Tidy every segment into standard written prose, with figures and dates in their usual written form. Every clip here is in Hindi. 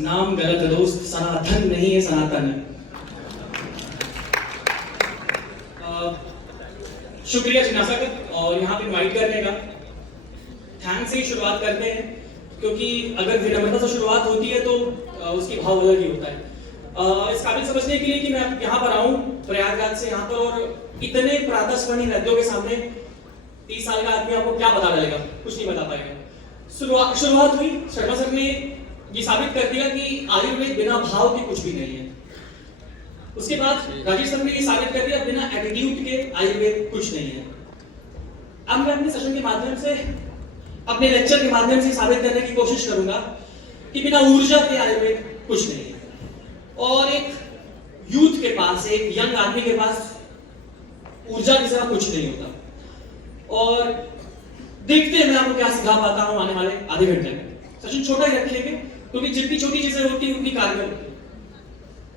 नाम गलत है दोस्त, सनातन नहीं है, सनातन है। शुक्रिया जिज्ञासा का और यहाँ पे इनवाइट करने का। थैंक्स से ही शुरुआत करते हैं, क्योंकि अगर विनम्रता से शुरुआत होती है तो उसकी भाव अलग ही होता है। इस काबिल समझने के लिए कि मैं यहाँ पर आऊँ प्रयागराज से यहाँ पर, और इतने प्रातःस्मरणीय नदियों के सामने 30 साल का आदमी आपको क्या बता डालेगा, कुछ नहीं बता पाएगा। शुरुआत हुई, शर्मा सर ने ये साबित कर दिया कि आयुर्वेद बिना भाव के कुछ भी नहीं है। उसके बाद राजेश सर ने ये साबित कर दिया बिना एटीट्यूड के आयुर्वेद कुछ नहीं है। अब मैं अपने सेशन के माध्यम से, अपने लेक्चर के माध्यम से साबित करने की कोशिश करूंगा कि बिना ऊर्जा के आयुर्वेद कुछ नहीं है। और एक यूथ के पास, एक यंग आदमी के पास ऊर्जा के सिवा कुछ नहीं होता। और देखते हैं मैं आपको क्या सिखा पाता हूं आने वाले आधे घंटे में। सेशन छोटा ही रखेंगे, क्योंकि जितनी छोटी चीजें होती हैं उतनी कारगर होती है।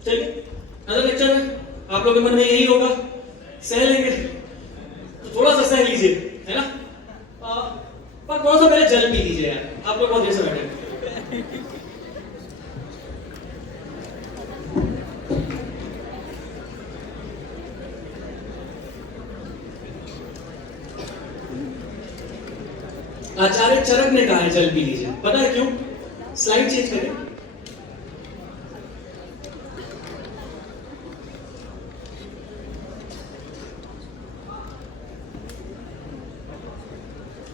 चलिए, नजर लेक्चर है, आप लोगों के मन में यही होगा, सह लेंगे तो थोड़ा सा सह लीजिए, है ना? पर थोड़ा सा पहले जल पी लीजिए यार, आप लोग बहुत देर से बैठे। आचार्य चरक ने कहा है जल पी लीजिए, पता है क्यों? स्लाइड चेंज करें।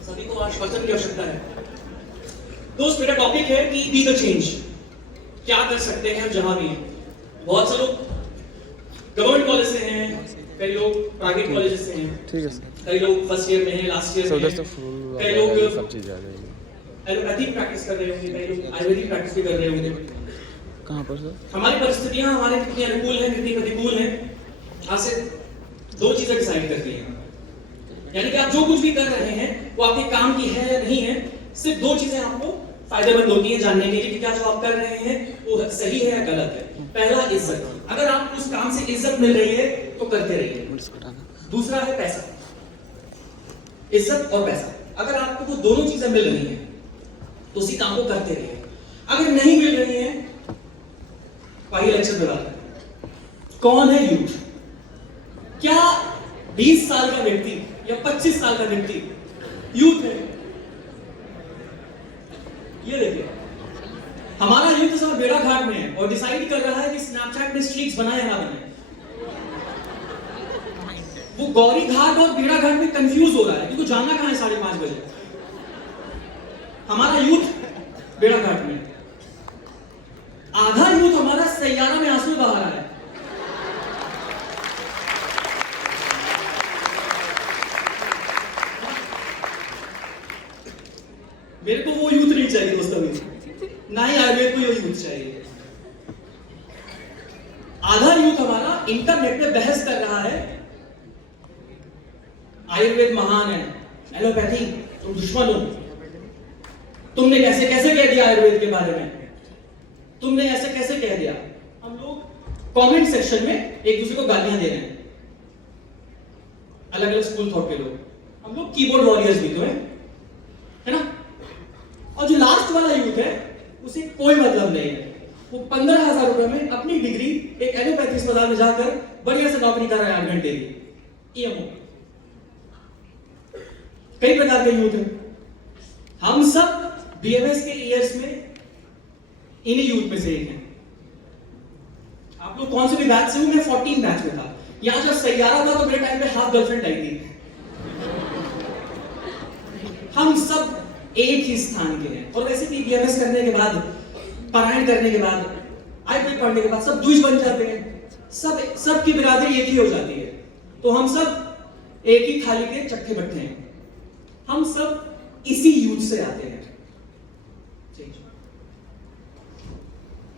सभी को आश्वासन की आवश्यकता है। दोस्त, मेरा टॉपिक है कि बी द चेंज। क्या कर सकते हैं हम जहां भी हैं। बहुत से लोग गवर्नमेंट कॉलेज से हैं, कई लोग प्राइवेट कॉलेज से हैं, ठीक है, कई लोग फर्स्ट ईयर में हैं, लास्ट ईयर में हैं, कई लोग सब चीज आ जाएगी, एलोपैथिक प्रैक्टिस कर रहे होंगे, कई लोग आयुर्वेदिक प्रैक्टिस भी कर रहे होंगे। कहां पर सर? हमारी परिस्थितियां हमारे कितनी अनुकूल हैं, कितनी प्रतिकूल हैं, आज से दो चीजें डिसाइड करती हैं। यानी कि आप जो कुछ भी कर रहे हैं वो आपके काम की है या नहीं है, सिर्फ दो चीजें आपको फायदेमंद होती हैं जानने के लिए कि क्या जो आप कर रहे हैं वो सही है या गलत है। पहला, इज्जत। अगर आपको उस काम से इज्जत मिल रही है तो करते रहिए। दूसरा है पैसा, इज्जत और पैसा। अगर आपको वो दोनों चीजें मिल रही हैं तो उसी काम को करते रहिए। अगर नहीं मिल रही हैं तो आइए लेक्चर दोहराते हैं। कौन है यूथ? क्या 20 साल का व्यक्ति या 25 साल का व्यक्ति यूथ है? ये देखिए, हमारा यूथ इस समय बेड़ा घाट में है और डिसाइड कर रहा है कि स्नैपचैट में स्ट्रीक्स बनाए या ना बनाए। वो गौरी घाट और बेड़ा घाट में कंफ्यूज हो रहा है क्योंकि जाना कहां है 5:30 बजे। हमारा यूथ बेड़ा घाट में, आधा यूथ हमारा सैयारा में आंसू बहा रहा है। मेरे को वो यूथ नहीं चाहिए दोस्तों, ना ही आयुर्वेद को ये यूथ चाहिए। आधा यूथ हमारा इंटरनेट पे बहस कर रहा है, आयुर्वेद महान है, एलोपैथी तुम दुश्मन हो, तुमने कैसे कैसे कह दिया आयुर्वेद के बारे में, तुमने ऐसे कैसे कह दिया। हम लोग कमेंट सेक्शन में एक दूसरे को गालियां दे रहे हैं, अलग अलग स्कूल थॉट के लोग। हम लोग कीबोर्ड वॉरियर्स भी तो हैं, है ना? और जो लास्ट वाला यूथ है उसे कोई मतलब नहीं है, वो 15,000 रुपए में अपनी डिग्री एक एलोपैथी अस्पताल में जाकर बढ़िया से नौकरी कर रहा है 8 घंटे की ईएमओ। कई प्रकार के यूथ हैं। हम सब बीएमएस के ईयर्स में इन्हीं यूथ में से एक हैं। आप लोग कौन से भी बैच से हो? मैं 14 बैच में था। यहां जब सैयारा था तो मेरे टाइम पे हाफ गर्लफ्रेंड आई थी। हम सब एक ही स्थान के हैं और वैसे भी बीएमएस करने के बाद, पढ़ाई करने के बाद, आईपीएल पढ़ने के बाद सब द्विज बन जाते हैं। सब की बिरादरी एक ही हो जाती है। तो हम सब एक ही थाली के चट्टे बट्टे हैं। हम सब इसी यूथ से आते हैं।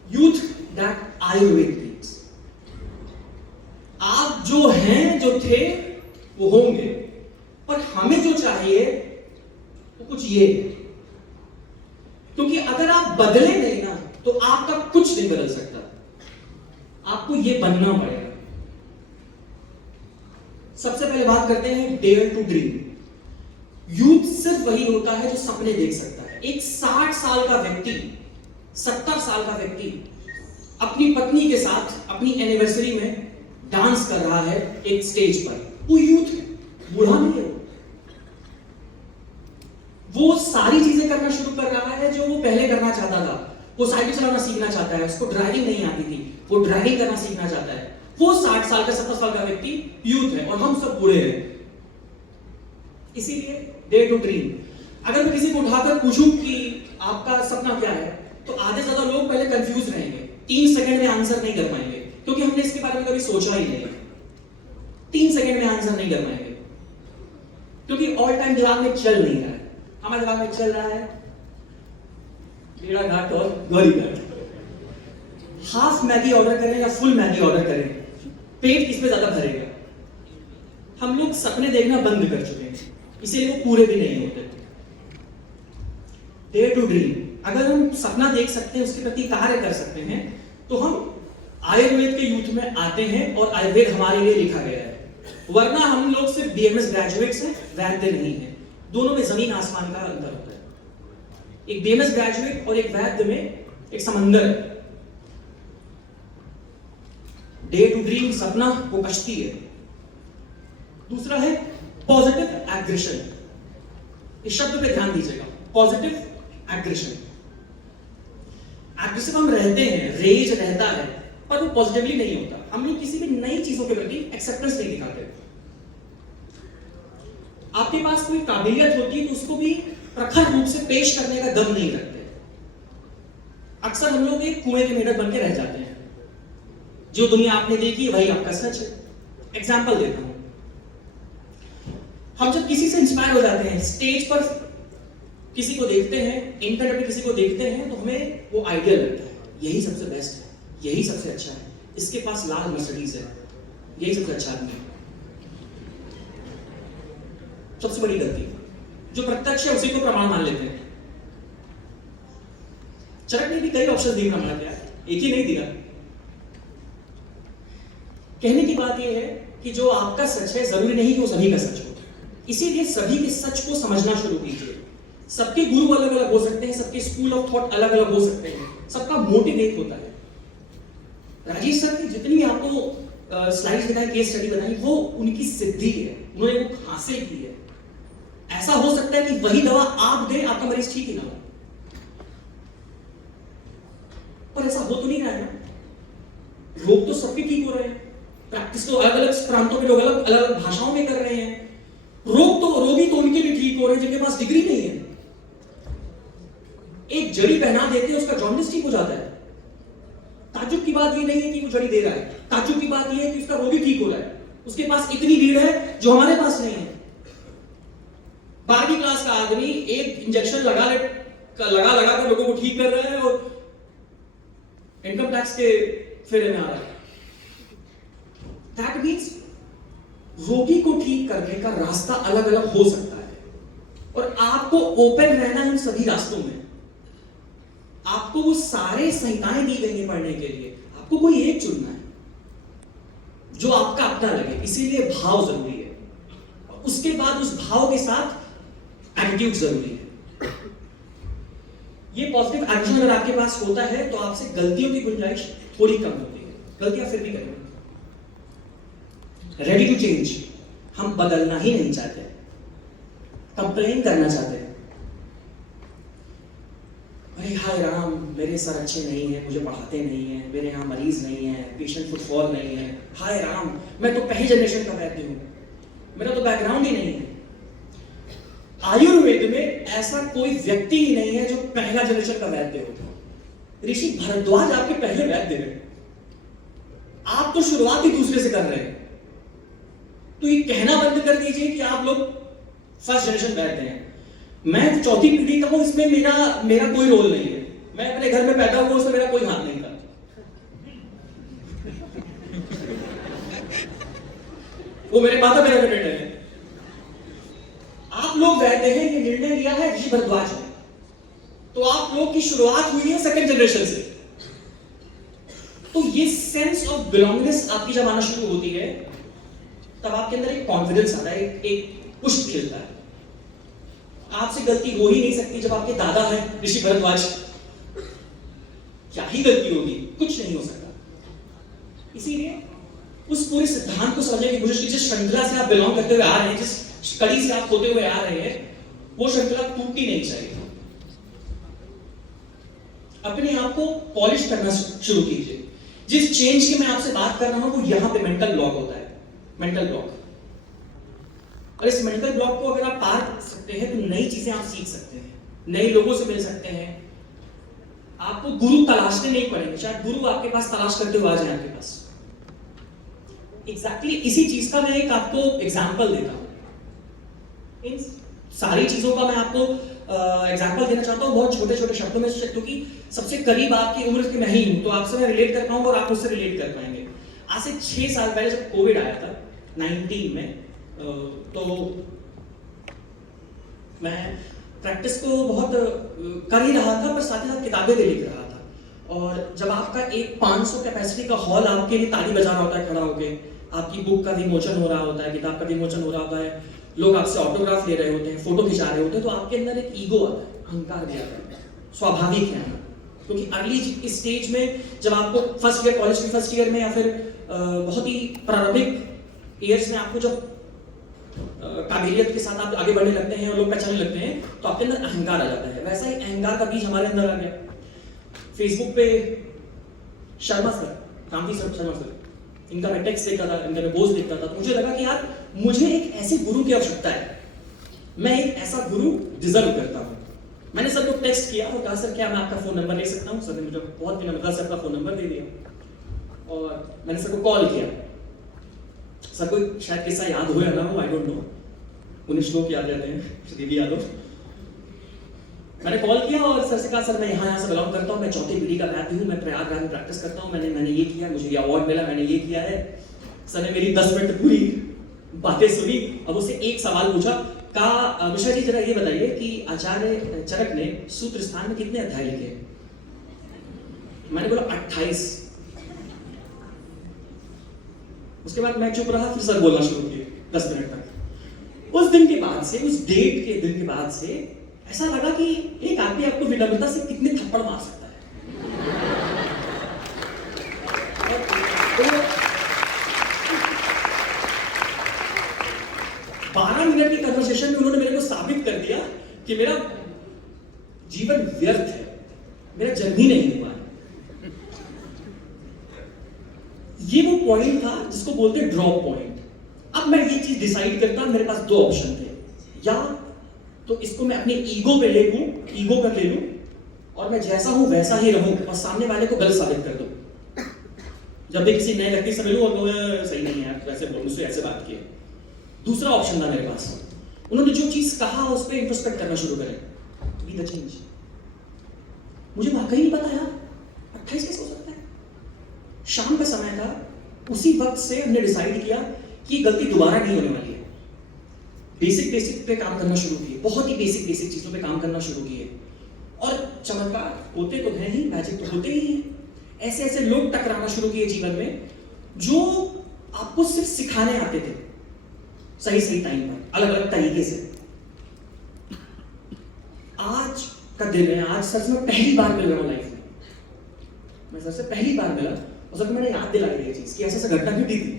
Youth that Ayurveda teach. आप जो हैं, जो थे, वो होंगे, पर हमें जो चाहिए वो कुछ ये है। क्योंकि अगर आप बदले नहीं ना तो आपका कुछ नहीं बदल सकता। आपको ये बनना पड़ेगा। सबसे पहले बात करते हैं डेयर टू ड्रीम। यूथ सिर्फ वही होता है जो सपने देख सकता है। एक 60 साल का व्यक्ति 70 साल का व्यक्ति अपनी पत्नी के साथ अपनी एनिवर्सरी में डांस कर रहा है एक स्टेज पर। वो यूथ है, बूढ़ा नहीं है। वो सारी चीजें करना शुरू कर रहा है जो वो पहले करना चाहता था। वो साइकिल चलाना सीखना चाहता है, उसको ड्राइविंग नहीं आती थी, वो ड्राइविंग करना सीखना चाहता है। वो 60 साल का 70 साल का व्यक्ति यूथ है और हम सब बूढ़े हैं। इसीलिए डेयर टू ड्रीम। अगर मैं किसी को उठाकर पूछूं कि आपका सपना क्या है, तो आधे ज्यादा लोग पहले कंफ्यूज रहेंगे, 3 सेकंड में आंसर नहीं कर पाएंगे, क्योंकि हमने इसके बारे में कभी सोचा ही नहीं। 3 सेकंड में आंसर नहीं कर पाएंगे, क्योंकि ऑल टाइम दिमाग में चल नहीं रहा है। हमारे दिमाग में चल रहा है बेड़ा घाट और Gauri Ghat. Half Maggi order करें या फुल मैगी ऑर्डर करें, पेट किसमें ज्यादा भरेगा? हम लोग सपने देखना बंद कर चुके हैं, इसीलिए वो पूरे भी नहीं होते। Dare to dream. अगर हम सपना देख सकते हैं, उसके प्रति कार्य कर सकते हैं, तो हम आयुर्वेद के युद्ध में आते हैं और आयुर्वेद हमारे लिए लिखा गया है। वरना हम लोग सिर्फ बीएमएस ग्रेजुएट्स हैं, वैद्य नहीं है। दोनों में जमीन आसमान का अंतर होता है। एक बीएमएस ग्रेजुएट और एक वैद्य में एक समंदर है। डेयर टू ड्रीम सपना वो कश्ती है। दूसरा है पॉजिटिव एग्रेशन। इस शब्द पे ध्यान दीजिएगा, पॉजिटिव एग्रेशन। एग्रेसिव हम रहते हैं, रेज रहता है, पर वो पॉजिटिवली नहीं होता। हम लोग किसी भी नई चीजों के प्रति एक्सेप्टेंस नहीं दिखाते। आपके पास कोई काबिलियत होती है तो उसको भी प्रखर रूप से पेश करने का दम नहीं रखते। अक्सर हम लोग एक कुएं के मेढक बन के रह जाते हैं। जो दुनिया आपने देखी वही आपका सच है। एग्जाम्पल देता हूं, हम जब किसी से इंस्पायर हो जाते हैं, स्टेज पर किसी को देखते हैं, इंटरनेट पे किसी को देखते हैं, तो हमें वो आइडिया लगता है यही सबसे बेस्ट है, यही सबसे अच्छा है, इसके पास लाल मर्सिडीज है, यही सबसे अच्छा आदमी है। सबसे बड़ी गलती, जो प्रत्यक्ष है उसी को प्रमाण मान लेते हैं। चरक ने भी कई ऑप्शन दिए प्रमाण के, एक ही नहीं दिया। कहने की बात यह है कि जो आपका सच है जरूरी नहीं कि वो सभी का सच हो। इसीलिए सभी के सच को समझना शुरू कीजिए। सबके गुरु अलग अलग हो सकते हैं, सबके स्कूल ऑफ थॉट अलग अलग हो सकते हैं, सबका मोटिव एक होता है। राजेश सर ने जितनी भी आपको स्लाइड्स दिखाई, केस स्टडी बनाई, वो उनकी सिद्धि है, उन्होंने वो हासिल की है। ऐसा हो सकता है कि वही दवा आप दें, आपका मरीज ठीक ही ना हो, पर ऐसा हो तो नहीं रहा है ना। रोग तो सबके ठीक हो रहे हैं, प्रैक्टिस तो अलग अलग प्रांतों में लोग अलग अलग भाषाओं में कर रहे हैं। रोगी तो उनके भी ठीक हो रहे हैं जिनके पास डिग्री नहीं है। एक जड़ी पहना देते हैं, उसका जॉन्डिस ठीक हो जाता है। ताज्जुब की बात ये नहीं है कि वो जड़ी दे रहा है, ताज्जुब की बात ये है कि उसका रोगी ठीक हो रहा है, उसके पास इतनी भीड़ है जो हमारे पास नहीं है। 12वीं क्लास का आदमी एक इंजेक्शन लगा कर लोगों को ठीक कर रहा है और इनकम टैक्स के फेरे में आ रहा है। That means रोगी को ठीक करने का रास्ता अलग अलग हो सकता है, और आपको ओपन रहना है उन सभी रास्तों में। आपको वो सारे संहिताएं दी गई हैं पढ़ने के लिए, आपको कोई एक चुनना है जो आपका अपना लगे। इसीलिए भाव जरूरी है, और उसके बाद उस भाव के साथ एटीट्यूड जरूरी है। ये पॉजिटिव एक्शन अगर आपके पास होता है तो आपसे गलतियों की गुंजाइश थोड़ी कम होती है, गलतियां फिर भी करेंगे। रेडी टू चेंज, हम बदलना ही नहीं चाहते, कंप्लेन करना चाहते हैं। अरे हाय राम, मेरे सर अच्छे नहीं है, मुझे पढ़ाते नहीं है, मेरे यहाँ मरीज नहीं है, पेशेंट फुटफॉल नहीं है। हाय राम, मैं तो पहली जनरेशन का वैद्य हूं, मेरा तो बैकग्राउंड ही नहीं है। आयुर्वेद में ऐसा कोई व्यक्ति ही नहीं है जो पहला जनरेशन का वैद्य हो। ऋषि भरद्वाज आपके पहले वैद्य हैं, आप तो शुरुआत ही दूसरे से कर रहे हैं। तो ये कहना बंद कर दीजिए कि आप लोग फर्स्ट जनरेशन वैद्य हैं। मैं चौथी पीढ़ी का हूं, इसमें मेरा कोई रोल नहीं है। मैं अपने घर में पैदा हुआ, उसमें मेरा कोई हाथ नहीं था। वो मेरे माता पिता का निर्णय है। आप लोग वैद्य हैं, ये निर्णय लिया है ऋषि भरद्वाज ने। तो आप लोग की शुरुआत हुई है सेकंड जनरेशन से। तो ये सेंस ऑफ बिलोंगिंगनेस आपकी जब आना शुरू होती है, तब आपके अंदर एक कॉन्फिडेंस आता है, एक पुष्ट खिलता है। आपसे गलती हो ही नहीं सकती जब आपके दादा हैं ऋषि भरद्वाज। क्या ही गलती होगी, कुछ नहीं हो सकता। इसीलिए उस पूरे सिद्धांत को समझने की कोशिश कीजिए। जिस श्रृंखला से आप बिलोंग करते हुए आ रहे हैं, जिस कड़ी से आप होते हुए आ रहे हैं, वो श्रृंखला टूटनी नहीं चाहिए। अपने आप को पॉलिश करना शुरू कीजिए। जिस चेंज की मैं आपसे बात कर रहा हूं वो यहां पे मेंटल ब्लॉक होता है, मेंटल ब्लॉक। और इस मेंटल ब्लॉक को अगर आप पार कर सकते हैं तो नई चीजें आप सीख सकते हैं, नए लोगों से मिल सकते हैं। आपको गुरु तलाशने नहीं पड़ेंगे, शायद गुरु आपके पास तलाश करते हुए आ जाए आपके पास। एग्जैक्टली इसी चीज का मैं एक आपको एग्जाम्पल देता हूं। इन सारी चीजों का मैं आपको एग्जाम्पल देना चाहता हूं बहुत छोटे छोटे शब्दों में, क्योंकि सबसे करीब आपकी उम्र के मैं ही हूं, तो आपसे मैं रिलेट कर पाऊंगा और आप मुझसे रिलेट कर पाएंगे। आज से 6 साल पहले जब कोविड आया था 19 में, तो मैं प्रैक्टिस को बहुत कर ही रहा था, पर साथ ही साथ किताबें भी लिख रहा था। और जब आपका एक 500 कैपेसिटी का हॉल आपके लिए ताली बजा रहा होता है खड़ा होके, आपकी बुक का विमोचन हो रहा होता है, किताब का विमोचन हो रहा होता है, लोग आपसे ऑटोग्राफ ले रहे होते हैं, फोटो खिंचा रहे होते हैं, तो आपके अंदर एक ईगो आता है, अहंकार भी आता है, स्वाभाविक है। क्योंकि अगली स्टेज में जब आपको फर्स्ट ईयर, कॉलेज के फर्स्ट ईयर में या फिर बहुत ही प्रारंभिक ईयर्स में आपको जब काबिलियत के साथ आप आगे बढ़ने लगते हैं और लोग पहचानने लगते हैं, तो आपके अंदर अहंकार आ जाता है। वैसा ही अहंकार का बीज हमारे अंदर आ गया। फेसबुक पे शर्मा सर, कांति शर्मा सर, इनका मैं टेक्स्ट देखता था, इनका मैं पोस्ट देखता था, तो मुझे लगा कि यार मुझे एक ऐसे गुरु की आवश्यकता है, मैं एक ऐसा गुरु डिजर्व करता हूं। मैंने सर को टेक्स्ट किया और कहा सर क्या मैं आपका फोन नंबर ले सकता हूं? सर ने मुझे बहुत विनम्रता से अपना फोन नंबर दे दिया और मैंने सर को कॉल किया। सर को शायद किस्सा याद हो या ना हो, आई डोंट नो, उन्हें श्लोक याद रहते हैं, श्री यादव। मैंने कॉल किया और सर से कहा सर मैं यहाँ से बिलोंग करता हूँ, मैं चौथी पीढ़ी का व्यक्ति हूँ, मैं प्रयागराज में प्रैक्टिस करता हूँ, मैंने ये किया, मुझे ये अवार्ड मिला, मैंने ये किया है। सर ने मेरी 10 मिनट पूरी बातें सुनी। अब उससे एक सवाल पूछा, कहा विषय जी जरा ये बताइए कि आचार्य चरक ने सूत्र स्थान में कितने अध्याय लिखे? मैंने बोला 28। उसके बाद मैं चुप रहा, फिर सर बोलना शुरू किए 10 मिनट तक। उस दिन के बाद से, उस डेट के दिन के बाद से ऐसा लगा कि एक आदमी आपको विनम्रता से कितने थप्पड़ मार सकता है। तो 12 मिनट की कन्वर्सेशन में उन्होंने मेरे को साबित कर दिया कि मेरा जीवन व्यर्थ है, मेरा जन्म ही नहीं हुआ है। ये वो पॉइंट था जिसको बोलते हैं ड्रॉप पॉइंट। अब मैं ये चीज डिसाइड करता, मेरे पास 2 ऑप्शन थे, या तो इसको मैं अपने ईगो पे ले लूं, ईगो पर ले लूं और मैं जैसा हूं वैसा ही रहूं और सामने वाले को गलत साबित कर दूं। जब भी किसी नए व्यक्ति से मिलूं और मैं सही नहीं है वैसे बोल, मुझसे ऐसे बात किए। दूसरा ऑप्शन था मेरे पास, उन्होंने जो चीज कहा उस पर इंट्रोस्पेक्ट करना शुरू करें, बी द चेंज। मुझे वाकई नहीं पता यार 28 कैसे हो सकता है। शाम का समय था, उसी वक्त से हमने डिसाइड किया कि ये गलती दोबारा नहीं होने वाली है। बेसिक पे काम करना शुरू किए, बहुत ही बेसिक चीजों पे काम करना शुरू किए और चमत्कार होते तो हैं ही, मैजिक तो होते ही हैं। ऐसे ऐसे लोग टकराना शुरू किए जीवन में जो आपको सिर्फ सिखाने आते थे सही टाइम पर, अलग अलग तरीके से। आज का दिन है, आज सर से मैं पहली बार मिल रहा हूं लाइफ में। मैं सर से पहली बार मिला और सर को मैंने याद दिलाई ये चीज कि ऐसा घटना घटी थी।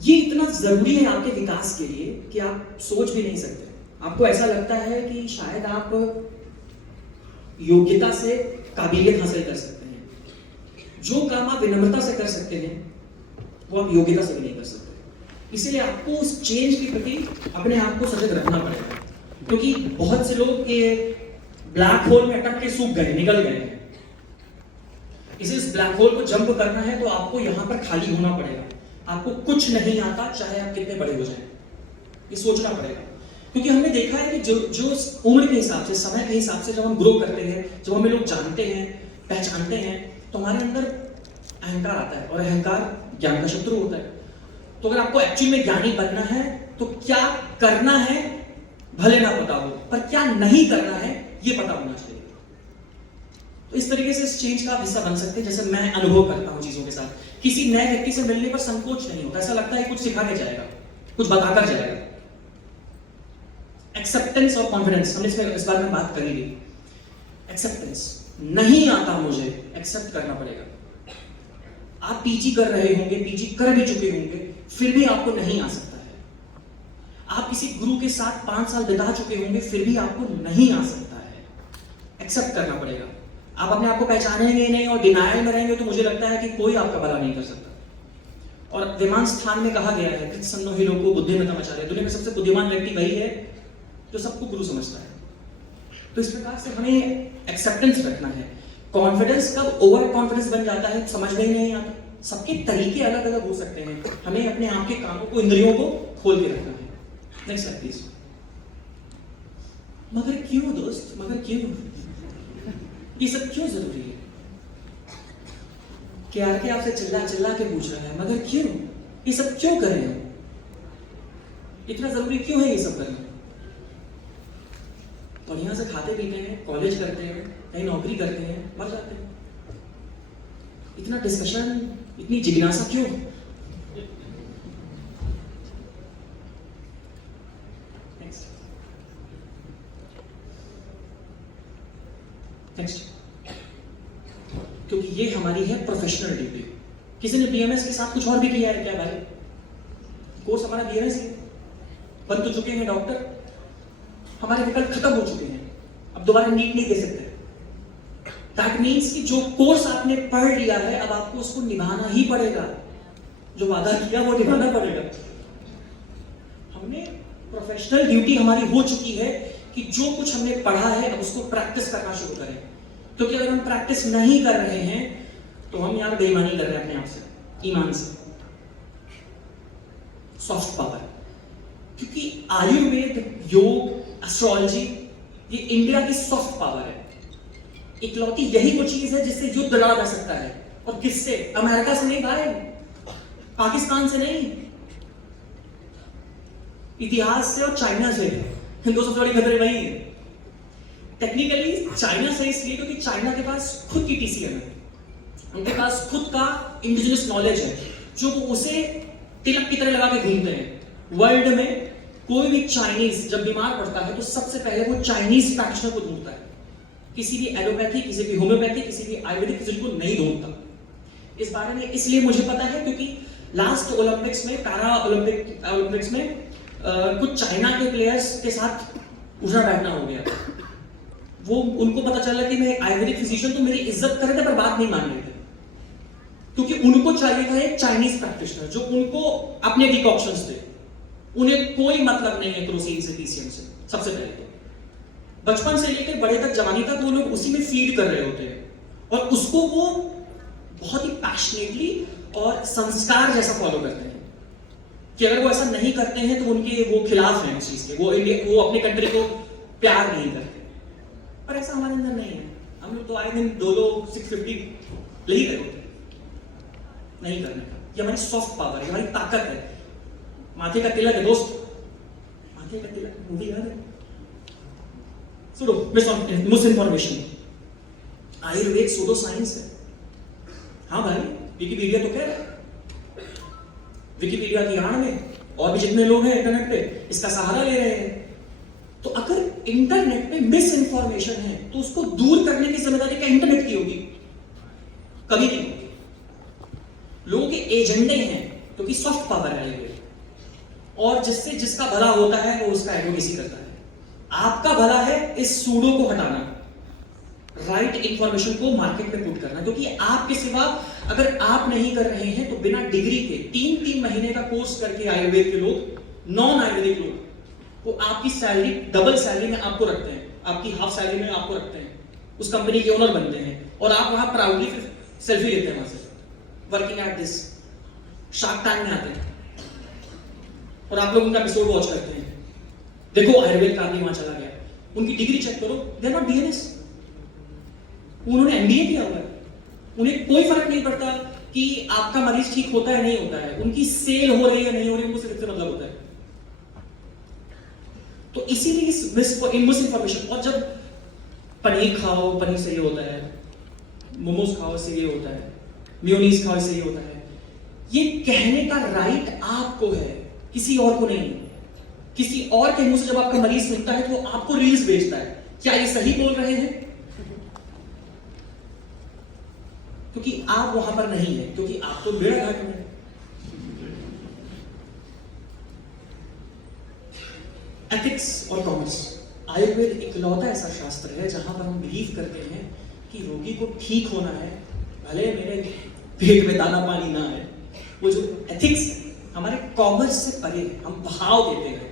ये इतना जरूरी है आपके विकास के लिए कि आप सोच भी नहीं सकते। आपको ऐसा लगता है कि शायद आप योग्यता से काबिलियत हासिल कर सकते हैं। जो काम आप विनम्रता से कर सकते हैं वो आप योग्यता से भी नहीं कर सकते। इसलिए आपको उस चेंज के प्रति अपने आप को सजग रखना पड़ेगा, क्योंकि बहुत से लोग ये ब्लैक होल में अटक के सूख गए, निकल गए हैं। इसे इस ब्लैक होल को जंप करना है तो आपको यहां पर खाली होना पड़ेगा। आपको कुछ नहीं आता चाहे आप कितने बड़े हो जाएं, ये सोचना पड़ेगा। क्योंकि हमने देखा है कि जो उम्र के हिसाब से, समय के हिसाब से जब हम ग्रो करते हैं, जब हमें लोग जानते हैं, पहचानते हैं, तो हमारे अंदर अहंकार आता है और अहंकार ज्ञान का शत्रु होता है। तो अगर आपको एक्चुअली में ज्ञानी बनना है तो क्या करना है भले ना पता हो, पर क्या नहीं करना है ये पता होना चाहिए। तो इस तरीके से इस चेंज का हिस्सा बन सकते हैं। जैसे मैं अनुभव करता हूं चीजों के साथ, किसी नए व्यक्ति से मिलने पर संकोच नहीं होता, ऐसा लगता है कुछ सिखा के जाएगा, कुछ बताकर जाएगा। एक्सेप्टेंस और कॉन्फिडेंस, हमने इस बारे में बात करी थी। एक्सेप्टेंस, नहीं आता मुझे, एक्सेप्ट करना पड़ेगा। आप पीजी कर रहे होंगे, पीजी कर भी चुके होंगे, फिर भी आपको नहीं आ सकता है। आप किसी गुरु के साथ 5 साल बिता चुके होंगे, फिर भी आपको नहीं आ सकता है। एक्सेप्ट करना पड़ेगा। आप अपने आप को पहचानेंगे नहीं और डिनायल में रहेंगे तो मुझे लगता है कि कोई आपका भला नहीं कर सकता। और विमान स्थान में कहा गया है कि सन्नो ही लोगों बुद्धिमता मचा रहे। दुनिया में सबसे बुद्धिमान व्यक्ति वही है जो सबको गुरु समझता है। तो इस प्रकार से हमें एक्सेप्टेंस रखना है। कॉन्फिडेंस कब ओवर कॉन्फिडेंस बन जाता है समझ में ही नहीं आता। सबके तरीके अलग अलग हो सकते हैं, हमें अपने आप के कानों को, इंद्रियों को खोल के रखना है। Next slide please. मगर क्यों दोस्त, मगर क्यों? ये सब क्यों जरूरी है? क्या के आपसे चिल्ला चिल्ला के पूछ रहा है, मगर क्यों? ये सब क्यों कर रहे हैं? इतना जरूरी क्यों है ये सब करना? बढ़िया से खाते पीते हैं, कॉलेज करते हैं, कहीं नौकरी करते हैं, मर जाते हैं। इतना डिस्कशन, इतनी जिज्ञासा क्यों? नेक्स्ट। क्योंकि ये हमारी है प्रोफेशनल ड्यूटी। किसी ने बीएमएस के साथ कुछ और भी किया है क्या भाई? कोर्स हमारा बीएमएस है, बन तो चुके हैं डॉक्टर, हमारे विकल्प खत्म हो चुके हैं, अब दोबारा नीट नहीं दे सकते। दैट मीन्स कि जो कोर्स आपने पढ़ लिया है अब आपको उसको निभाना ही पड़ेगा। जो वादा किया वो निभाना पड़ेगा। हमने प्रोफेशनल ड्यूटी हमारी हो चुकी है कि जो कुछ हमने पढ़ा है अब उसको प्रैक्टिस करना शुरू करें। क्योंकि अगर हम प्रैक्टिस नहीं कर रहे हैं तो हम यार बेईमानी कर रहे हैं अपने आप से, ईमान से। सॉफ्ट पावर, क्योंकि आयुर्वेद, योग, एस्ट्रोलॉजी ये इंडिया की सॉफ्ट पावर है। इकलौती यही वो चीज है जिससे युद्ध लड़ा जा सकता है। और किससे? अमेरिका से नहीं भाई, पाकिस्तान से नहीं, इतिहास से और चाइना से। हिंदू सबसे बड़ी खतरे वही है। टेक्निकली चाइना से इसलिए क्योंकि चाइना के पास खुद की टीसीएम है, उनके पास खुद का इंडिजिनस नॉलेज है जो वो उसे तिलक की तरह लगा के घूमते हैं। वर्ल्ड में कोई भी चाइनीज जब बीमार पड़ता है तो सबसे पहले वो चाइनीज प्रैक्टिशनर को ढूंढता है। किसी भी एलोपैथी, किसी भी होम्योपैथी, किसी भी आयुर्वेदिक फिजिशियन को नहीं ढूंढता। इस बारे में इसलिए मुझे पता है क्योंकि लास्ट ओलंपिक्स में, पैरा ओलंपिक्स में कुछ चाइना के प्लेयर्स के साथ उठना बैठना हो गया। वो उनको पता चला कि मैं आयुर्वेदिक फिजिशियन, तो मेरी इज्जत कर रहे थे पर बात नहीं मान रहे थे, क्योंकि उनको चाहिए था एक चाइनीज प्रैक्टिशनर जो उनको अपने डिकॉक्शंस दे। उन्हें कोई मतलब नहीं है क्रोसीन से, टीसीएम से। सबसे पहले तो बचपन से लेकर बड़े तक, जवानी तक वो लोग उसी में फीड कर रहे होते हैं और उसको वो बहुत ही पैशनेटली और संस्कार जैसा फॉलो करते हैं कि अगर वो ऐसा नहीं करते हैं तो उनके वो खिलाफ हैं उस चीज के, वो अपने कंट्री को प्यार नहीं करते। पर ऐसा हमारे अंदर नहीं है। हम लोग तो आए दिन 650 ले ही रहे होते हैं नहीं करने का। ये हमारी सॉफ्ट पावर है, हमारी ताकत है। माथे का तिलक है दोस्त, माथे का तिलक मूवी याद है? सुनो, miss information, Ayurveda pseudo science है। हाँ भाई, विकिपीडिया तो कह रहा है। विकिपीडिया की आड़ में और भी जितने लोग हैं इंटरनेट पे इसका सहारा ले रहे हैं। तो अगर इंटरनेट पे मिस इन्फॉर्मेशन है तो उसको दूर करने की जिम्मेदारी क्या इंटरनेट की होगी? कभी नहीं होगी। लोगों के एजेंडे हैं क्योंकि सॉफ्ट पावर है ये, और जिससे जिसका भला होता है वो उसका एडवोकेसी करता है। आपका भला है इस सूडो को हटाना, राइट इंफॉर्मेशन को मार्केट में पुट करना, क्योंकि आपके सिवा अगर आप नहीं कर रहे हैं तो बिना डिग्री के 3-3 महीने का कोर्स करके आयुर्वेद के लोग, नॉन आयुर्वेदिक लोग, वो आपकी सैलरी, डबल सैलरी में आपको रखते हैं, आपकी हाफ सैलरी में आपको रखते हैं, उस कंपनी के ओनर बनते हैं और आप वहां प्राउडली सेल्फी लेते हैं वहां से, working at this, shark tank में आते हैं और आप लोग उनका एपिसोड वॉच करते हैं। देखो आयुर्वेद का आदमी वहां चला गया, उनकी डिग्री चेक करो, दे आर नॉट बीएमएस, उन्होंने एमबीए किया हुआ है। उन्हें कोई फर्क नहीं पड़ता कि आपका मरीज ठीक होता है नहीं होता है, उनकी सेल हो रही है नहीं हो रही, उनको सिर्फ मतलब होता है। तो इसीलिए इस मिस इन्फॉर्मेशन, और जब पनीर खाओ, पनीर से ये होता है, मोमोज खाओ इससे ये होता है, मेयोनीज खाओ इससे ये होता है, ये कहने का राइट आपको है, किसी और को नहीं। किसी और के मुंह से जब आपका मरीज सुनता है तो वो आपको रील्स भेजता है, क्या ये सही बोल रहे हैं? क्योंकि आप वहां पर नहीं है, क्योंकि आप तो बेड़ा घाट में हैं। एथिक्स और कॉमर्स, आयुर्वेद इकलौता ऐसा शास्त्र है जहां पर हम बिलीव करते हैं कि रोगी को ठीक होना है, भले मेरे पेट में दाना पानी ना है। वो जो एथिक्स हमारे कॉमर्स से परे है, हम भाव देते हैं।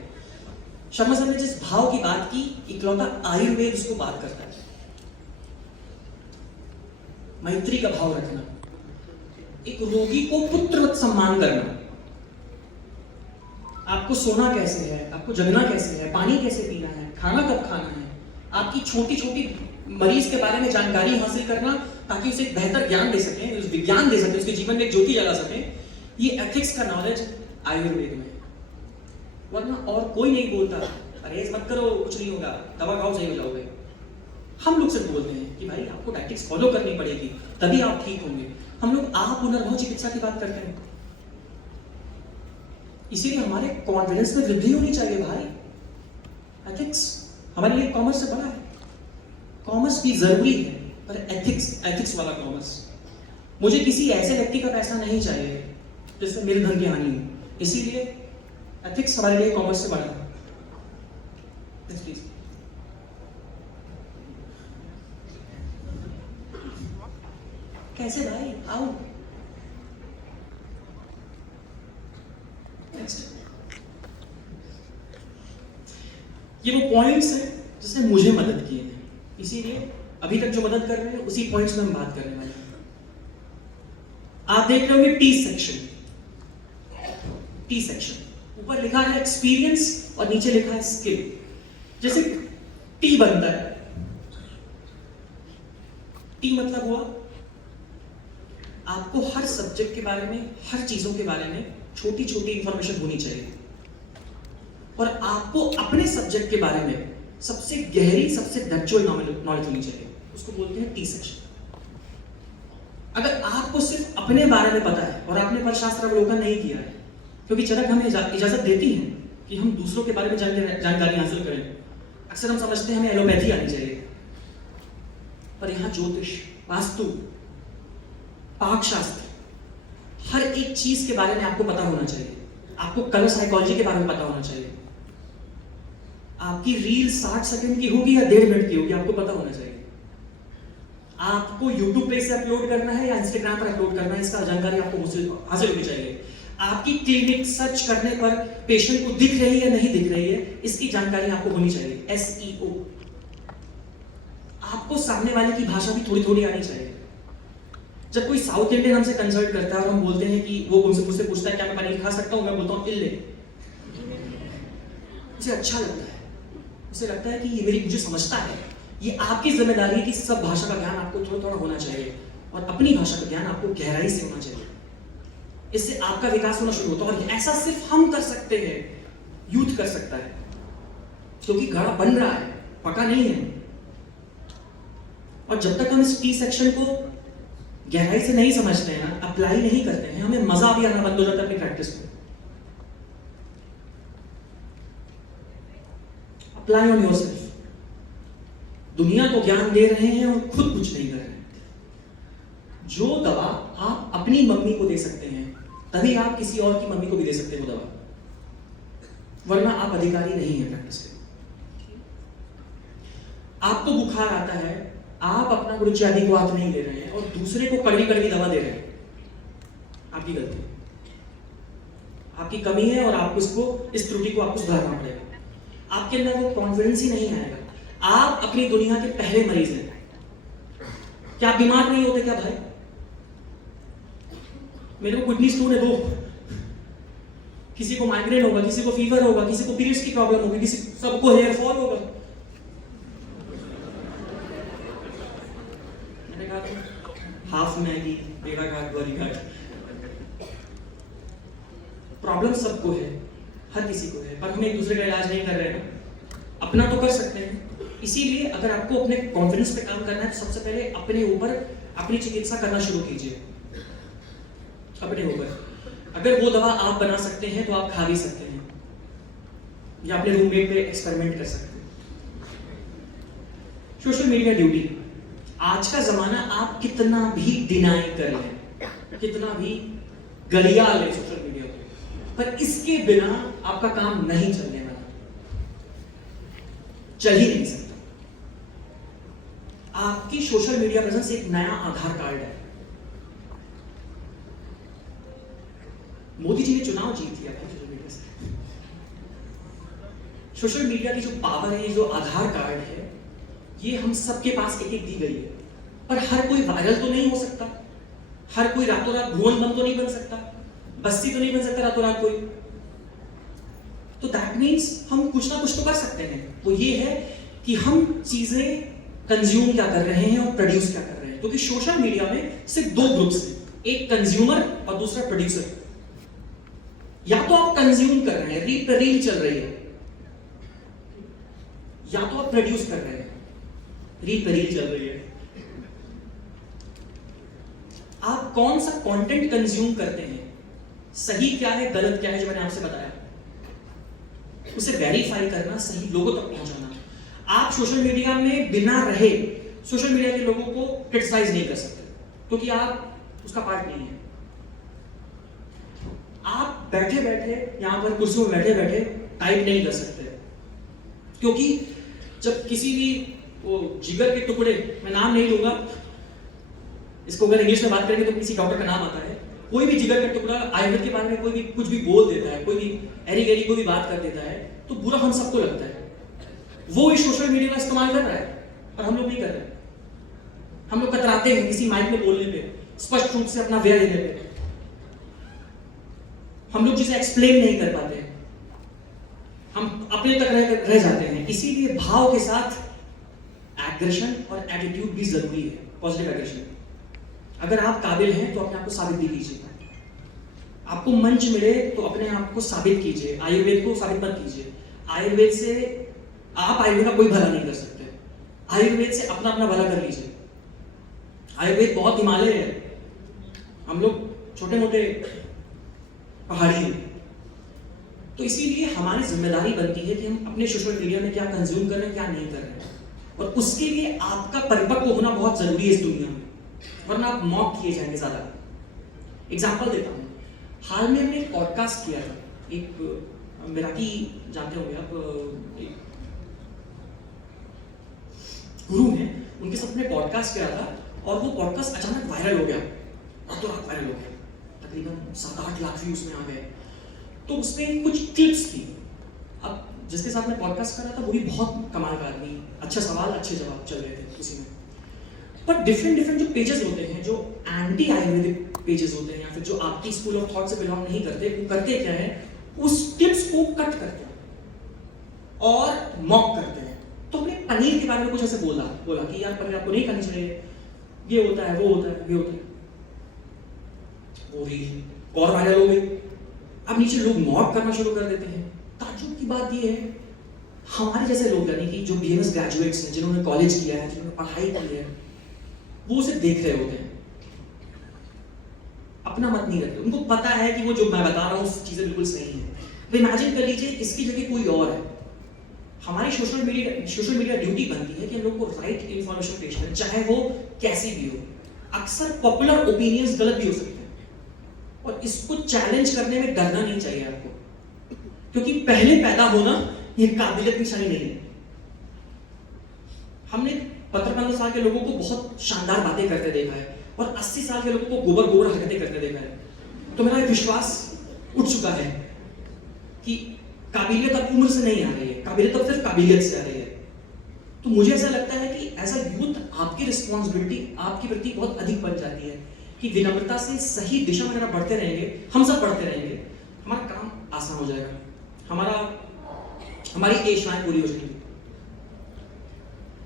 शर्मा साहब ने जिस भाव की बात की, इकलौता आयुर्वेद उसको बात करता है। मैत्री का भाव रखना, एक रोगी को पुत्रवत सम्मान करना। आपको सोना कैसे है, आपको जगना कैसे है, पानी कैसे पीना है, खाना कब खाना है, आपकी छोटी छोटी मरीज के बारे में जानकारी हासिल करना ताकि उसे एक बेहतर ज्ञान दे सकें, उस विज्ञान दे सकें, उसके जीवन में एक ज्योति जला सकें। ये एथिक्स का नॉलेज आयुर्वेद में, वरना और कोई नहीं बोलता परहेज मत करो कुछ नहीं होगा, दवा खाओ सही हो जाओगे। हम लोग सिर्फ बोलते हैं कि भाई आपको टैक्टिक्स फॉलो करनी पड़ेगी तभी आप ठीक होंगे। हम लोग आप पुनर्भव चिकित्सा की बात करते हैं, इसीलिए हमारे कॉन्फिडेंस में वृद्धि होनी चाहिए भाई। एथिक्स हमारे लिए कॉमर्स से बड़ा है, कॉमर्स भी जरूरी है पर एथिक्स वाला कॉमर्स। मुझे किसी ऐसे व्यक्ति का पैसा नहीं चाहिए जिससे मेरे धन की हानि हो, इसीलिए एथिक्स हमारे लिए कॉमर्स से बड़ा है। प्लीज कैसे भाई, आओ नेक्स्ट। ये वो पॉइंट्स हैं जिसने मुझे मदद की है, इसीलिए अभी तक जो मदद कर रहे हैं उसी पॉइंट्स में हम बात करने वाले हैं। आप देख रहे होंगे टी सेक्शन, टी सेक्शन ऊपर लिखा है एक्सपीरियंस और नीचे लिखा है स्किल। जैसे टी बनता है, टी मतलब हुआ आपको हर सब्जेक्ट के बारे में, हर चीजों के बारे में छोटी छोटी इंफॉर्मेशन होनी चाहिए और आपको अपने सब्जेक्ट के बारे में सबसे गहरी, सबसे डेप्चुअल नॉलेज होनी चाहिए। उसको बोलते हैं टी सेक्शन। अगर आपको सिर्फ अपने बारे में पता है और आपने परशास्त्र अवलोकन नहीं किया है, क्योंकि चरक हमें इजाजत देती है कि हम दूसरों के बारे में जानकारी हासिल करें। अक्सर हम समझते हैं हमें एलोपैथी आनी चाहिए, पर यहां ज्योतिष, वास्तु, पाक शास्त्र, हर एक चीज के बारे में आपको पता होना चाहिए। आपको कलर साइकोलॉजी के बारे में पता होना चाहिए। आपकी रील 60 सेकंड की होगी या 1.5 मिनट की होगी, आपको पता होना चाहिए। आपको YouTube पे से अपलोड करना है या Instagram पर अपलोड करना है, इसका जानकारी आपको हासिल होनी चाहिए। आपकी क्लिनिक सर्च करने पर पेशेंट को दिख रही है नहीं दिख रही है, इसकी जानकारी आपको होनी चाहिए। SEO, आपको सामने वाले की भाषा भी थोड़ी थोड़ी आनी चाहिए। जब कोई साउथ इंडियन हमसे कंसल्ट करता है और हम बोलते हैं कि वो मुझसे पूछता है क्या मैं पनीर खा सकता हूं, मैं बोलता हूं इल्ले। उसे अच्छा लगता है, उसे लगता है कि ये मुझे समझता है। ये आपकी जिम्मेदारी है कि सब भाषा का ज्ञान आपको थोड़ा थोड़ा होना चाहिए और अपनी भाषा का ज्ञान आपको गहराई से होना चाहिए। इससे आपका विकास होना शुरू होता है और ऐसा सिर्फ हम कर सकते हैं, यूथ कर सकता है, क्योंकि घड़ा बन रहा है, पका नहीं है। और जब तक हम इस टी सेक्शन को गहराई से नहीं समझते हैं, अप्लाई नहीं करते हैं, हमें मजा भी आना बंद हो जाता है अपनी प्रैक्टिस में। Apply on yourself. दुनिया को ज्ञान दे रहे हैं और खुद कुछ नहीं कर रहे हैं। जो दवा आप अपनी मम्मी को दे सकते हैं, तभी आप किसी और की मम्मी को भी दे सकते हो दवा, वरना आप अधिकारी नहीं हैं प्रैक्टिस के। आपको बुखार आता है, आप अपना गुरुजी आदि को हाथ नहीं दे रहे हैं और दूसरे को कड़वी कड़वी दवा दे रहे हैं, आपकी गलती, आपकी कमी है और आपको इस त्रुटि को आपको सुधारना पड़ेगा। आपके अंदर वो कॉन्फिडेंस ही नहीं आएगा। आप अपनी दुनिया के पहले मरीज हैं। क्या आप बीमार नहीं होते क्या भाई? मेरे को किडनी स्टोन है, दो, किसी को माइग्रेन होगा, किसी को फीवर होगा, किसी को पीरियड्स की प्रॉब्लम होगी, किसी सबको हेयर फॉल होगा। मैंने कहा हाफ मैगी मेरा घाट बड़ी घाट। प्रॉब्लम सबको है, हर किसी को है, पर हम एक दूसरे का इलाज नहीं कर रहे हैं। अपना तो कर सकते हैं। इसीलिए अगर आपको अपने कॉन्फिडेंस पे काम करना है तो सबसे पहले अपने ऊपर अपनी चिकित्सा करना शुरू कीजिए, अपने ऊपर। अगर वो दवा आप बना सकते हैं तो आप खा भी सकते हैं या अपने रूममेट पे एक्सपेरिमेंट कर सकते हैं। सोशल मीडिया ड्यूटी, आज का जमाना आप कितना भी डिनाई कर लें, कितना भी गलिया लें सोशल मीडिया पर इसके बिना आपका काम नहीं चलने वाला, चल ही नहीं सकता। आपकी सोशल मीडिया प्रेजेंस एक नया आधार कार्ड है। मोदी जी ने चुनाव जीत लिया था सोशल मीडिया से। सोशल मीडिया की जो पावर है, जो आधार कार्ड है, ये हम सबके पास एक एक दी गई है। पर हर कोई वायरल तो नहीं हो सकता, हर कोई रातों रात भुवन बम तो नहीं बन सकता, बस्ती तो नहीं बन सकता रातों रात कोई। तो दैट मीन्स हम कुछ ना कुछ तो कर सकते हैं। वो ये है कि हम चीजें कंज्यूम क्या कर रहे हैं और प्रोड्यूस क्या कर रहे हैं। क्योंकि सोशल मीडिया में सिर्फ दो ग्रुप्स हैं, एक कंज्यूमर और दूसरा प्रोड्यूसर। या तो आप कंज्यूम कर रहे हैं, रील चल रही है, या तो आप प्रोड्यूस कर रहे हैं, रील चल रही है। आप कौन सा कंटेंट कंज्यूम करते हैं, सही क्या है गलत क्या है, जो मैंने आपसे बताया, उसे वेरीफाई करना, सही लोगों तक पहुंचाना। आप सोशल मीडिया में बिना रहे सोशल मीडिया के लोगों को क्रिटिसाइज नहीं कर सकते, क्योंकि आप उसका पार्ट नहीं है। आप बैठे बैठे यहां पर कुर्सी में बैठे बैठे टाइप नहीं कर सकते, क्योंकि जब किसी भी वो जिगर के टुकड़े, मैं नाम नहीं लूंगा, इसको अगर इंग्लिश में बात करेंगे तो किसी डॉक्टर का नाम आता है, कोई भी जिगर का टुकड़ा आयुर्वेद के बारे में कोई भी कुछ भी बोल देता है, कोई भी एरी गैरी कोई भी बात कर देता है, तो बुरा हम सबको लगता है। वो इस सोशल मीडिया का इस्तेमाल कर रहा है और हम लोग नहीं कर रहे। हम लोग कतराते हैं किसी माइक में बोलने पे, स्पष्ट रूप से अपना व्यय देने पे। हम लोग जिसे एक्सप्लेन नहीं कर पाते, हम अपने तक रह जाते हैं। इसीलिए भाव के साथ एग्रेशन और एटीट्यूड भी जरूरी है, पॉजिटिव एग्रेशन। अगर आप काबिल हैं तो अपने आप को साबित भी कीजिए। आपको मंच मिले तो अपने आप को साबित कीजिए, आयुर्वेद को साबित मत कीजिए। आयुर्वेद से आप आयुर्वेद का कोई भला नहीं कर सकते, आयुर्वेद से अपना अपना भला कर लीजिए। आयुर्वेद बहुत हिमालय है, हम लोग छोटे मोटे पहाड़ी हैं। तो इसीलिए हमारी जिम्मेदारी बनती है कि हम अपने सोशल मीडिया में क्या कंज्यूम कर रहे हैं, क्या नहीं कर रहे हैं, और उसके लिए आपका परिपक्व होना बहुत जरूरी है इस दुनिया में, वरना आप मॉक किए जाएंगे ज्यादा। एग्जाम्पल देता हूँ, हाल में हमने एक पॉडकास्ट किया था, एक मेराकी जानते होंगे आप, एक गुरु हैं, उनके साथ हमने पॉडकास्ट किया था और वो पॉडकास्ट अचानक वायरल हो गया, रातों रात वायरल हो गया, तकरीबन 7-8 लाख व्यूज में आ गए। तो उसमें कुछ क्लिप्स थी। अब जिसके साथ मैं पॉडकास्ट कर रहा था वो भी बहुत कमाल का आदमी, अच्छा सवाल अच्छे जवाब चल रहे थे उसी में। पर डिफरेंट जो पेजेस होते हैं, जो एंटी आयुर्वेदिक पेजेस होते हैं, या फिर जो आपकी स्कूल ऑफ थॉट से बिलोंग नहीं करते, वो करते क्या है, उस टिप्स को कट करते हैं और मॉक करते हैं। तो हमने पनीर के बारे में कुछ ऐसे बोला कि यार पनीर आपको नहीं खानी चाहिए, ये होता है, वो होता है, ये होता है। वो रील और वायरल हो गई। अब नीचे लोग मॉक करना शुरू कर देते हैं। ताज्जुब की बात ये है, हमारे जैसे लोग, यानी कि जो बीएमएस ग्रेजुएट्स हैं, जिन्होंने कॉलेज किया है, जिन्होंने पढ़ाई की है, वो उसे देख रहे होते हैं, अपना मत नहीं रखते। उनको पता है कि वो जो मैं बता रहा हूँ चीजें बिल्कुल सही है। तो इमेजिन कर लीजिए इसकी जगह कोई और है। हमारी सोशल मीडिया ड्यूटी बनती है कि हम लोग को राइट इंफॉर्मेशन पेश करें, चाहे वो कैसी भी हो। अक्सर पॉपुलर ओपिनियंस गलत भी हो सकते हैं, और इसको चैलेंज करने में डरना नहीं चाहिए आपको, क्योंकि पहले पैदा होना ये काबिलियत की निशानी नहीं है। हमने 15-15 साल के लोगों को बहुत शानदार बातें करते देखा है, और 80 साल के लोगों को गोबर हरकतें करते देखा है। तो मेरा विश्वास उठ चुका है कि काबिलियत अब उम्र से नहीं आ रही है, काबिलियत अब सिर्फ काबिलियत से आ रही है। तो मुझे ऐसा लगता है कि एज अ यूथ आपकी रिस्पॉन्सिबिलिटी आपके प्रति बहुत अधिक बन जाती है कि विनम्रता से सही दिशा में अगर आप बढ़ते रहेंगे, हम सब बढ़ते रहेंगे, हमारा काम आसान हो जाएगा, हमारी इच्छाएं पूरी हो जाएंगी।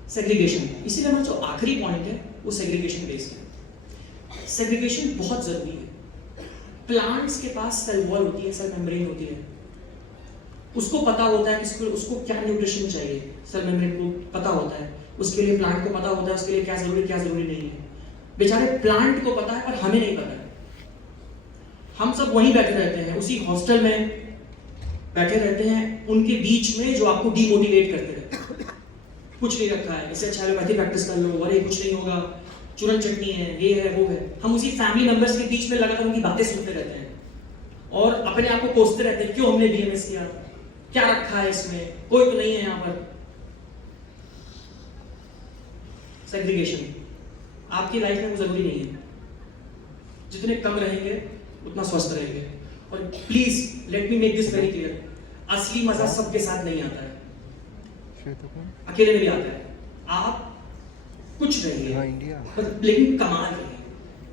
सेग्रीगेशन, इसीलिए हमारा जो आखिरी पॉइंट है वो सेग्रीगेशन बेस्ड है। सेग्रीगेशन बहुत जरूरी है। प्लांट्स के पास सेल वॉल होती है, सेल मेम्ब्रेन होती है, उसको पता होता है कि उसको क्या न्यूट्रिशन चाहिए, सेल मेम्ब्रेन को पता होता है, उसके लिए प्लांट को पता होता है उसके लिए क्या जरूरी नहीं है। बेचारे प्लांट को पता है पर हमें नहीं पता है। हम सब वहीं बैठे रहते हैं, उसी हॉस्टल में बैठे रहते हैं, उनके बीच में जो आपको डिमोटिवेट करते रहते हैं। कुछ नहीं रखा है, इससे अच्छा एलोपैथी प्रैक्टिस कर लो, अरे कुछ नहीं होगा, चूरन चटनी है, ये है वो है। हम उसी फैमिली मेंबर्स के बीच में लगातार उनकी बातें सुनते रहते हैं और अपने आप को कोसते रहते हैं, क्यों हमने बीएमएस किया, क्या रखा है इसमें, कोई तो नहीं है यहाँ पर। सेग्रीगेशन आपकी लाइफ में वो जरूरी नहीं है, जितने कम रहेंगे उतना स्वस्थ रहेंगे। और please let me make this very clear, असली मजा सबके साथ नहीं आता है, अकेले में भी आता है। आप कुछ रहिए लेकिन कमाल रहिए,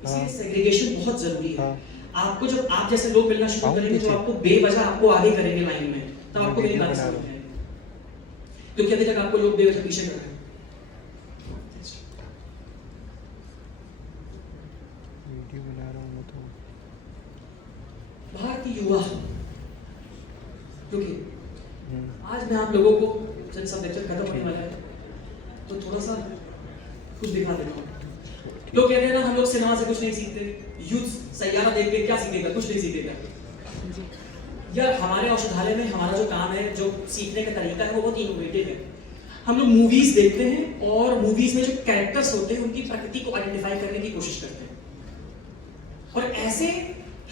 इसलिए सेग्रीगेशन बहुत जरूरी है। आपको जब आप जैसे लोग मिलना शुरू करेंगे जो आपको बेवजह आपको आगे करेंगे लाइन में, तब आपको मेरी बात समझ में आएगी, क्योंकि अभी तक आपको लोग बेवजह पीछे कर रहे हैं। भारतीय युवा, क्योंकि आज मैं आप लोगों को जब सब लेक्चर खत्म होने वाला है तो थोड़ा सा कुछ दिखा देता हूँ। लोग कहते हैं ना हम लोग सिनेमा से कुछ नहीं सीखते, यूथ सैयारा देख के क्या सीखेगा, कुछ नहीं सीखेगा। यार हमारे औषधालय में हमारा जो काम है, जो सीखने का तरीका है वो बहुत इनोवेटिव है। हम लोग मूवीज देखते हैं और मूवीज में जो कैरेक्टर्स होते हैं उनकी प्रकृति को आइडेंटिफाई करने की कोशिश करते हैं और ऐसे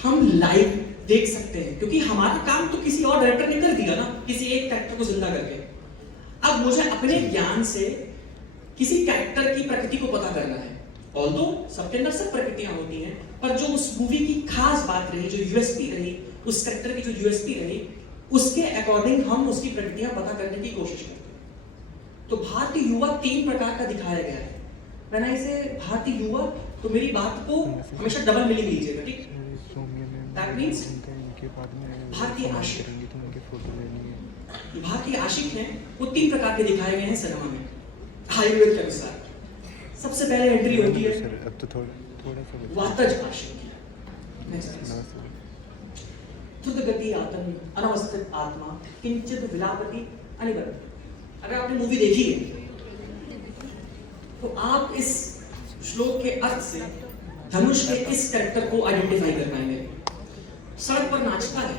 हम लाइव देख सकते हैं, क्योंकि हमारा काम तो किसी और डायरेक्टर ने कर दिया ना, किसी एक कैरेक्टर को जिंदा करके। अब मुझे अपने ज्ञान से किसी कैरेक्टर की प्रकृति को पता करना है। ऑल्दो सबके अंदर सब प्रकृतियां होती हैं, पर जो उस मूवी की खास बात रही, जो यूएसपी रही, उस कैरेक्टर की जो यूएसपी रही, उसके अकॉर्डिंग हम उसकी प्रकृतियां पता करने की कोशिश करते हैं। तो भारतीय युवा 3 प्रकार का दिखाया गया है। मैंने इसे भारतीय युवा, तो मेरी बात को हमेशा डबल मीनिंग लीजिएगा, ठीक? दैट मींस भारतीय आशिक। भारतीय आशिक हैं वो 3 प्रकार के दिखाए गए हैं सिनेमा में आयुर्वेद के अनुसार। सबसे पहले एंट्री होती है अब तो थोड़ा सा वातज आशिक। गति आत्म अनवस्थित आत्मा किंचित विलापति अनिबद्ध। अगर आपने मूवी देखी है तो आप इस श्लोक के अर्थ से धनुष के इस कैरेक्टर को आइडेंटिफाई कर पाएंगे। सड़क पर नाचता है,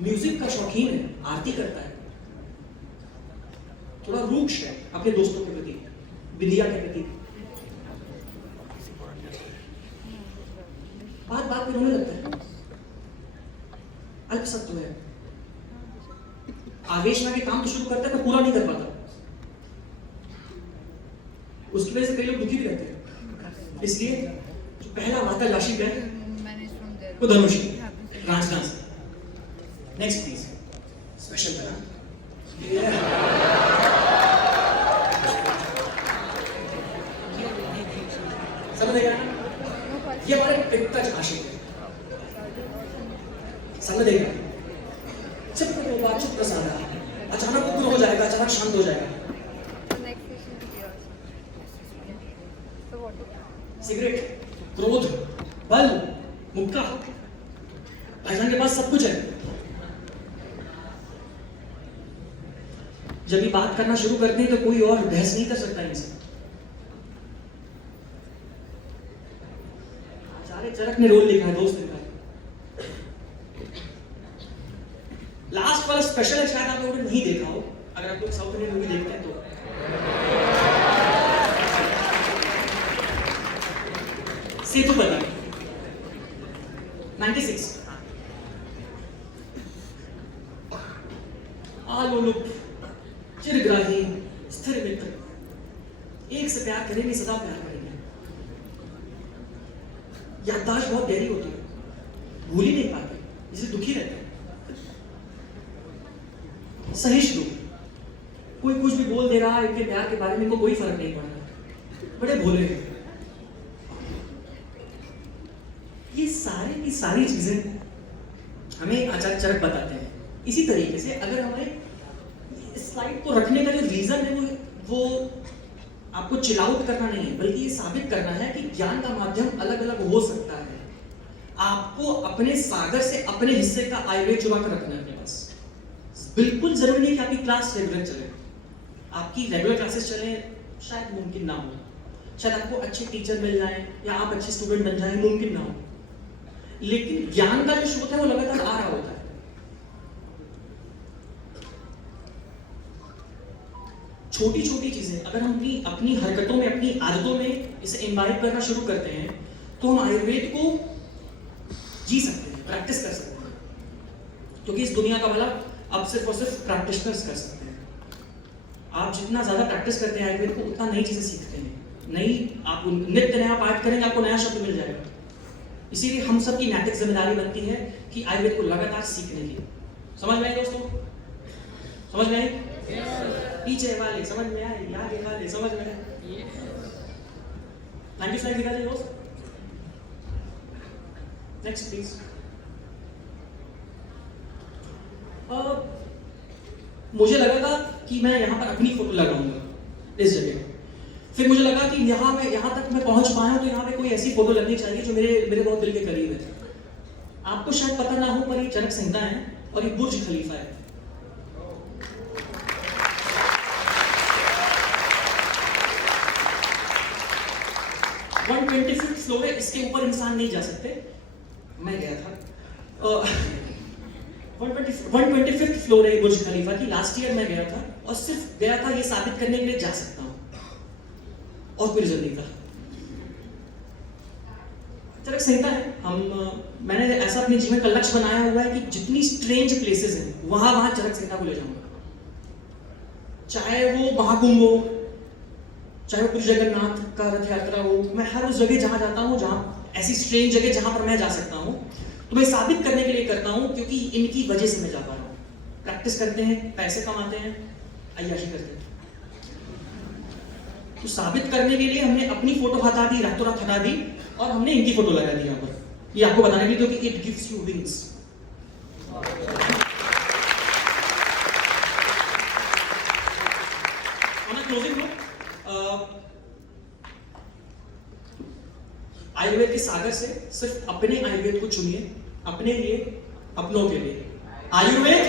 म्यूजिक का शौकीन है, आरती करता है, थोड़ा रूक्ष है अपने दोस्तों के प्रति, विद्या के प्रति, बात बात पे रोने लगता है, अल्पसत्व है, आवेश में काम तो शुरू करता है पर पूरा नहीं कर पाता, उसकी वजह से कई लोग दुखी भी रहते हैं। इसलिए जो पहला वातज आशिक है वो धनुष राजनाथ। नेक्स्ट प्लीज, स्पेशल करा समझेगा ना? ये हमारे पित्तज आशिक है, समझेगा? चुप प्रसादा, अचानक उग्र हो जाएगा, अचानक शांत हो जाएगा। सिगरेट, क्रोध, बल, मुक्का, भाईजान के पास सब कुछ है। जब ये बात करना शुरू करते हैं तो कोई और बहस नहीं कर सकता इनसे। आचार्य चरक ने रोल लिखा है, दोस्त लिखा है। लास्ट वाला स्पेशल है, शायद आप लोगों ने नहीं देखा हो, अगर आप लोग साउथ इंडियन मूवी देखते हैं तो। सेतुपति 96। आलोलुप, चिरग्राही, स्थिर मित्र, एक से प्यार करेंगे, सदा प्यार करेंगे। याददाश्त बहुत गहरी होती है, भूल ही नहीं पाते, जिसे दुखी रहते हैं। सहिष्णु, कोई कुछ भी बोल दे रहा है इनके प्यार के बारे में, इनको कोई फर्क नहीं पड़ रहा, बड़े भोले हैं। ये सारी की सारी चीजें हमें आचार्य चरक बताते हैं। इसी तरीके से अगर हमें स्लाइड को रखने का जो रीजन है वो आपको चिल आउट करना नहीं है, बल्कि ये साबित करना है कि ज्ञान का माध्यम अलग अलग हो सकता है। आपको अपने सागर से अपने हिस्से का आयुर्वेद चुरा कर रखना है अपने पास। बिल्कुल जरूरी नहीं कि आपकी क्लास रेगुलर चले, आपकी रेगुलर क्लासेस चले शायद मुमकिन ना हो, शायद आपको अच्छे टीचर मिल जाए या आप अच्छे स्टूडेंट बन जाए, मुमकिन ना हो, लेकिन ज्ञान का जो स्रोत है वो लगातार आ रहा होता है। छोटी छोटी चीजें अगर हम अपनी अपनी हरकतों में, अपनी आदतों में इसे इम्बाइब करना शुरू करते हैं तो हम आयुर्वेद को जी सकते हैं, प्रैक्टिस कर सकते हैं, क्योंकि इस दुनिया का भला अब सिर्फ और सिर्फ प्रैक्टिशनर्स कर सकते हैं। आप जितना ज्यादा प्रैक्टिस करते हैं आयुर्वेद को, उतना नई चीजें सीखते हैं। नई आप नित्य नया पाठ करेंगे, आपको नया शब्द मिल जाएगा। इसीलिए हम सब की नैतिक जिम्मेदारी बनती है कि आयुर्वेद को लगातार सीखने की। समझ में आई दोस्तों? समझ में आई? पीछे वाले समझ में आए, आगे वाले समझ में आए। थैंक यू स्लाइड दिखा दीजिए दोस्त। Next please. मुझे लगा था कि मैं यहाँ पर अपनी फोटो लगाऊंगा इस जगह। फिर मुझे लगा कि यहाँ तक मैं पहुंच पाया हूं तो यहाँ पे कोई ऐसी फोटो लगनी चाहिए जो मेरे बहुत दिल के करीब है। आपको शायद पता ना हो पर ये चरक संहिता है और ये बुर्ज खलीफा है। वन 25th फ्लोर है, इसके ऊपर इंसान नहीं जा सकते। मैं गया था 125th फ्लोर है बुर्ज खलीफा की। लास्ट ईयर मैं गया था और सिर्फ गया था ये साबित करने के लिए जा सकता हूं, और कोई रीजन नहीं था। चरक संहिता है। मैंने ऐसा अपने जीवन का लक्ष्य बनाया हुआ है कि जितनी स्ट्रेंज प्लेसेस हैं वहां चरक संहिता को ले जाऊंगा। चाहे वो महाकुंभ हो, चाहे वो पुरी जगन्नाथ का रथ यात्रा हो, मैं हर उस जगह जहां जाता हूं, जहां ऐसी स्ट्रेंज जगह जहां पर मैं जा सकता हूं, तो मैं साबित करने के लिए करता हूं, क्योंकि इनकी वजह से मैं जा पा रहा हूं। प्रैक्टिस करते हैं, पैसे कमाते हैं, अय्याशी करते हैं। तो साबित करने के लिए हमने अपनी फोटो हटा दी, रातों रात हटा दी, और हमने इनकी फोटो लगा दी यहाँ पर। ये आपको बताने के लिए क्योंकि it gives you wings. Closing note, Ayurveda के सागर से सिर्फ अपने आयुर्वेद को चुनिए, अपने लिए, अपनों के लिए। आयुर्वेद